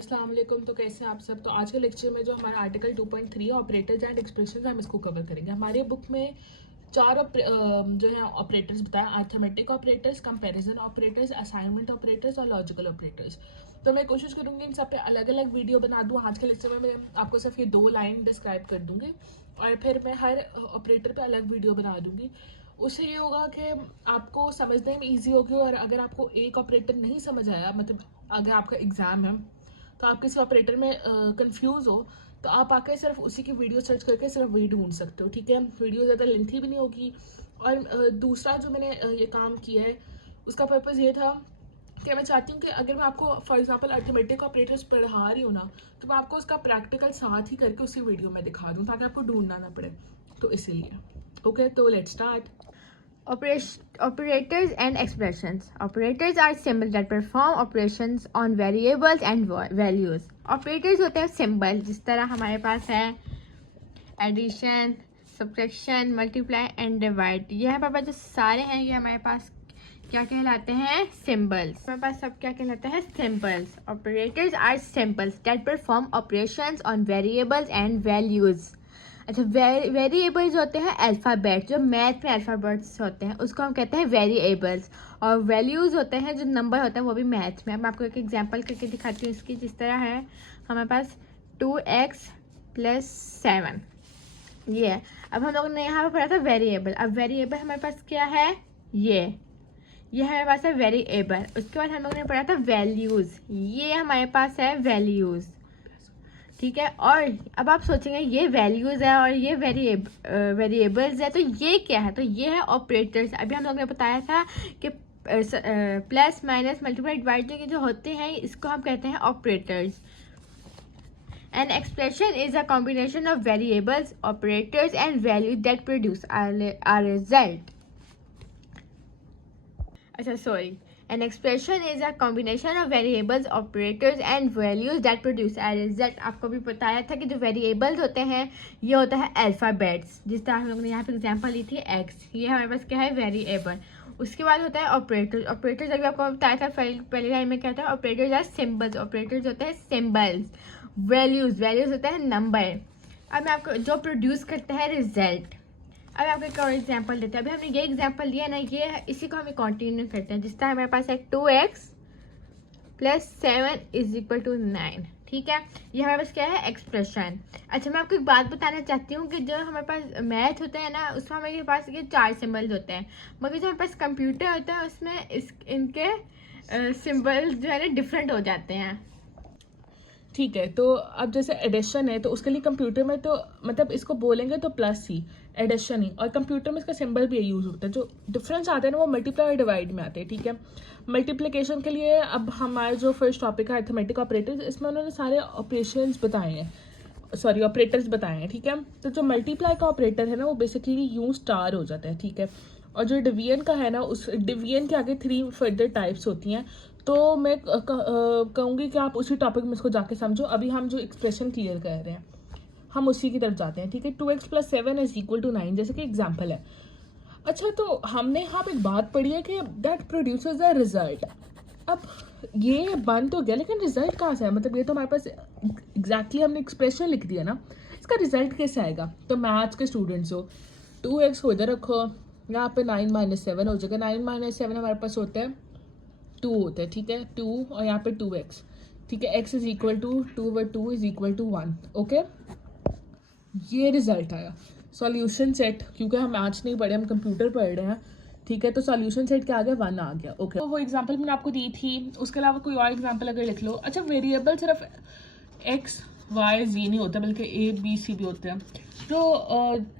अस्सलाम वालेकुम। तो कैसे हैं आप सब। तो आज के लेक्चर में जो हमारा आर्टिकल 2.3 ऑपरेटर्स एंड एक्सप्रेशंस, हम इसको कवर करेंगे। हमारे बुक में चार जो है ऑपरेटर्स बताया: arithmetic operators, comparison operators, assignment operators और लॉजिकल ऑपरेटर्स। तो मैं कोशिश करूँगी इन सब पे अलग अलग वीडियो बना दूँ। आज के लेक्चर में मैं आपको सिर्फ ये 2 लाइन डिस्क्राइब कर दूँगी और फिर मैं हर ऑपरेटर पे अलग वीडियो बना दूँगी। उससे ये होगा कि आपको समझने में ईजी होगी, और अगर आपको एक ऑपरेटर नहीं समझ आया, मतलब अगर आपका एग्ज़ाम है तो आप किसी ऑपरेटर में कंफ्यूज हो, तो आप आकर सिर्फ उसी की वीडियो सर्च करके सिर्फ वही ढूंढ सकते हो। ठीक है, वीडियो ज़्यादा लेंथी भी नहीं होगी। और दूसरा जो मैंने ये काम किया है, उसका पर्पज़ ये था कि मैं चाहती हूँ कि अगर मैं आपको फॉर एग्जांपल अर्थमेटिक ऑपरेटर्स पढ़ा रही हूँ ना, तो मैं आपको उसका प्रैक्टिकल साथ ही करके उसी वीडियो में दिखा दूँ, ताकि आपको ढूंढना ना पड़े। तो इसीलिए ओके, तो let's start. Operators and expressions. Operators are symbols that perform operations on variables and values. Operators होते हैं symbol, जिस तरह हमारे पास है addition, subtraction, multiply and divide। ये हमारे पास जो सारे हैं ये हमारे पास क्या कहलाते हैं? symbols। हमारे पास सब क्या कहलाते हैं? symbols। Operators are symbols that perform operations on variables and values। अच्छा, वेरिएबल्स होते हैं अल्फ़ाबेट, जो मैथ में अल्फ़ाबेट्स होते हैं उसको हम कहते हैं वेरिएबल्स। और वैल्यूज़ होते हैं जो नंबर होते हैं, वो भी मैथ में। मैं आपको एक एग्जांपल करके दिखाती हूँ इसकी। जिस तरह है हमारे पास 2x + 7, ये है। अब हम लोगों ने यहाँ पर पढ़ा था वेरिएबल। अब वेरिएबल हमारे पास क्या है? ये हमारे पास है वेरिएबल। उसके बाद हम लोगों ने पढ़ा था वैल्यूज़, ये हमारे पास है वैल्यूज़। ठीक है, और अब आप सोचेंगे ये वैल्यूज़ है और ये वेरिएबल्स है, तो ये क्या है? तो ये है ऑपरेटर्स। अभी हम लोग ने बताया था कि प्लस माइनस मल्टीप्लाई डिवाइड जो होते हैं इसको हम कहते हैं operators. An expression is a combination of variables, operators and value that produce a result. अच्छा sorry, an expression is a combination of variables, operators and values that produce a result। आपको भी बताया था कि जो वेरिएबल्स होते हैं ये होता है अल्फ़ाबेट्स। जिस तरह हम लोगों ने यहाँ पे एग्जांपल ली थी x, ये हमारे पास क्या है? वेरिएबल। उसके बाद होता है ऑपरेटर्स। ऑपरेटर्स अभी आपको बताया था पहले लाइन में क्या था? Operators are symbols. ऑपरेटर्स होते हैं सिम्बल्स। वैल्यूज़ होता है नंबर। अब मैं आपको जो प्रोड्यूस करता है रिजल्ट। अब आपको एक और एग्जाम्पल देते हैं। अभी हमने ये एग्जाम्पल लिया ना, ये इसी को हमें कंटिन्यू करते हैं। जिस तरह हमारे पास है 2x + 7 = 9। ठीक है, ये हमारे पास क्या है? एक्सप्रेशन। अच्छा, मैं आपको एक बात बताना चाहती हूँ कि जो हमारे पास मैथ होता है ना, उसमें हमारे पास ये 4 सिम्बल्स होते हैं, मगर जो हमारे पास कंप्यूटर होता है उसमें इनके सिम्बल्स जो है ना डिफरेंट हो जाते हैं। ठीक है, तो अब जैसे एडिशन है तो उसके लिए कंप्यूटर में तो मतलब इसको बोलेंगे तो प्लस ही एडिशन ही, और कंप्यूटर में इसका सिंबल भी यूज़ होता है। जो डिफरेंस आते हैं ना वो मल्टीप्लाई और डिवाइड में आते हैं। ठीक है, मल्टीप्लिकेशन के लिए अब हमारा जो फर्स्ट टॉपिक है अर्थमेटिक ऑपरेटर्स, इसमें उन्होंने सारे ऑपरेशंस बताए हैं, सॉरी ऑपरेटर्स बताए हैं। ठीक है, तो जो मल्टीप्लाई का ऑपरेटर है ना वो बेसिकली यूँ स्टार हो जाता है। ठीक है, और जो डिवीजन का है ना, उस डिवीजन के आगे 3 फर्दर टाइप्स होती हैं। तो मैं कहूँगी कि आप उसी टॉपिक में इसको जाके समझो। अभी हम जो एक्सप्रेशन क्लियर कर रहे हैं हम उसी की तरफ जाते हैं। ठीक है, 2x + 7 = 9 जैसे कि एग्जाम्पल है। अच्छा, तो हमने यहाँ पे एक बात पढ़ी है कि दैट प्रोड्यूसेस द रिजल्ट। अब ये बन तो गया, लेकिन रिजल्ट कहाँ से है? मतलब ये तो हमारे पास एग्जैक्टली हमने एक्सप्रेशन लिख दिया ना, इसका रिजल्ट कैसे आएगा? तो मैथ्स के स्टूडेंट्स हो, 2x को इधर रखो, यहाँ पे 9 - 7 हो जाएगा। 9 - 7 हमारे पास होता है 2 होता है। ठीक है, 2 और यहाँ पे 2x। ठीक है, x = 2 / 2 = 1। ओके, ये रिजल्ट आया। सॉल्यूशन सेट, क्योंकि हम मैथ्स नहीं पढ़े, हम कंप्यूटर पढ़ रहे हैं। ठीक है, तो सॉल्यूशन सेट क्या आ गया? 1 आ गया। ओके, तो वो एग्जांपल मैंने आपको दी थी, उसके अलावा कोई और एग्जांपल अगर लिख लो। अच्छा, वेरिएबल सिर्फ x y z नहीं होता, बल्कि a b c भी होते हैं। तो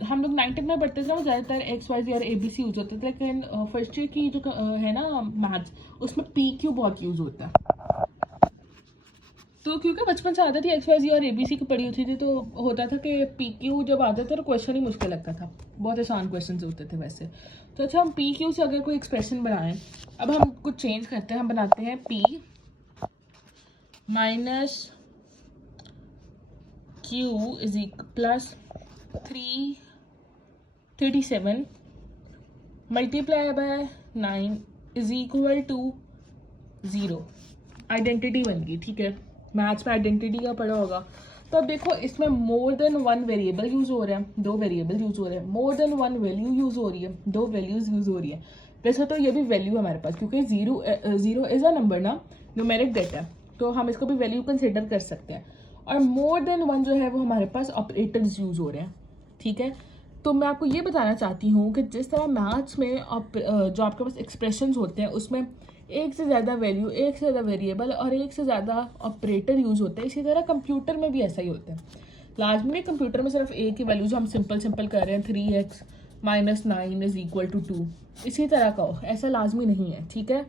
हम लोग 9th में पढ़ते थे ना, ज़्यादातर x y z और a b c यूज होते थे, लेकिन फर्स्ट ईयर की जो है ना मैथ्स, उसमें p q बहुत यूज होता है। तो क्योंकि बचपन से आदत थी एक्स वाई जी और एबीसी की पढ़ी होती थी, तो होता था कि पी क्यू जब आता था तो क्वेश्चन ही मुश्किल लगता था, बहुत आसान क्वेश्चन होते थे वैसे। तो अच्छा, हम पी क्यू से अगर कोई एक्सप्रेशन बनाएं, अब हम कुछ चेंज करते हैं, हम बनाते हैं P - Q + 337 multiply by 9 = 0। Identity बन गई। ठीक है, मैथ्स में आइडेंटिटी का पढ़ा होगा। तो अब देखो इसमें more than one variable use हो रहा है, दो वेरिएबल यूज़ हो रहे हैं, more than one value use हो रही है, दो वैल्यूज़ यूज़ हो रही है। वैसे तो ये भी वैल्यू है हमारे पास, क्योंकि जीरो इज़ अ नंबर ना, न्यूमेरिक डेटा, तो हम इसको भी वैल्यू कंसिडर कर सकते हैं। और मोर देन वन जो है वो हमारे पास ऑपरेटर्स यूज़ हो रहे हैं, ठीक है। तो मैं आपको ये बताना चाहती हूँ कि जिस तरह मैथ्स में जो आपके पास एक्सप्रेशंस होते हैं उसमें एक से ज़्यादा वैल्यू, एक से ज़्यादा वेरिएबल और एक से ज़्यादा ऑपरेटर यूज़ होते हैं, इसी तरह कंप्यूटर में भी ऐसा ही होता है। लाजमी कंप्यूटर में सिर्फ एक ही वैल्यू जो हम सिंपल कर रहे हैं 3x - 9 = 2, इसी तरह का हो, ऐसा लाजमी नहीं है, ठीक है।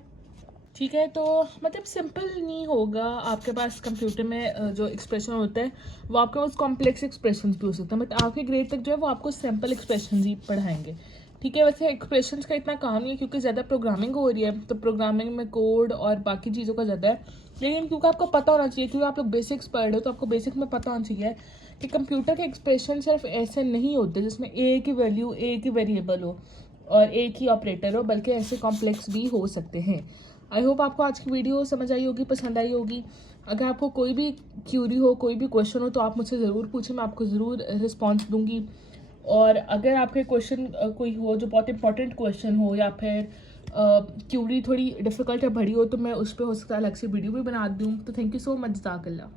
ठीक है, तो मतलब सिंपल नहीं होगा आपके पास कंप्यूटर में जो एक्सप्रेशन होता है वो आपके पास कॉम्प्लेक्स एक्सप्रेशंस भी हो सकते हैं, बट आपके ग्रेड तक जो है वो आपको सिंपल एक्सप्रेशंस ही पढ़ाएंगे, ठीक है। वैसे एक्सप्रेशंस का इतना काम नहीं है क्योंकि ज़्यादा प्रोग्रामिंग हो रही है, तो प्रोग्रामिंग में कोड और बाकी चीज़ों का ज़्यादा है, लेकिन क्योंकि आपको पता होना चाहिए, क्योंकि आप लोग बेसिक्स पढ़ रहे हो तो आपको बेसिक में पता होना चाहिए कि कंप्यूटर के एक्सप्रेशन सिर्फ ऐसे नहीं होते जिसमें एक ही वैल्यू, एक ही वेरिएबल हो और एक ही ऑपरेटर हो, बल्कि ऐसे कॉम्प्लेक्स भी हो सकते हैं। आई होप आपको आज की वीडियो समझ आई होगी, पसंद आई होगी। अगर आपको कोई भी क्यूरी हो, कोई भी क्वेश्चन हो तो आप मुझसे ज़रूर पूछें, मैं आपको ज़रूर रिस्पॉन्स दूंगी। और अगर आपके क्वेश्चन कोई हो जो बहुत इंपॉर्टेंट क्वेश्चन हो या फिर क्यूरी थोड़ी डिफ़िकल्ट या बड़ी हो तो मैं उस पर हो सकता है अलग से वीडियो भी बना दूँ। तो थैंक यू सो मच, जज़ाकल्लाह।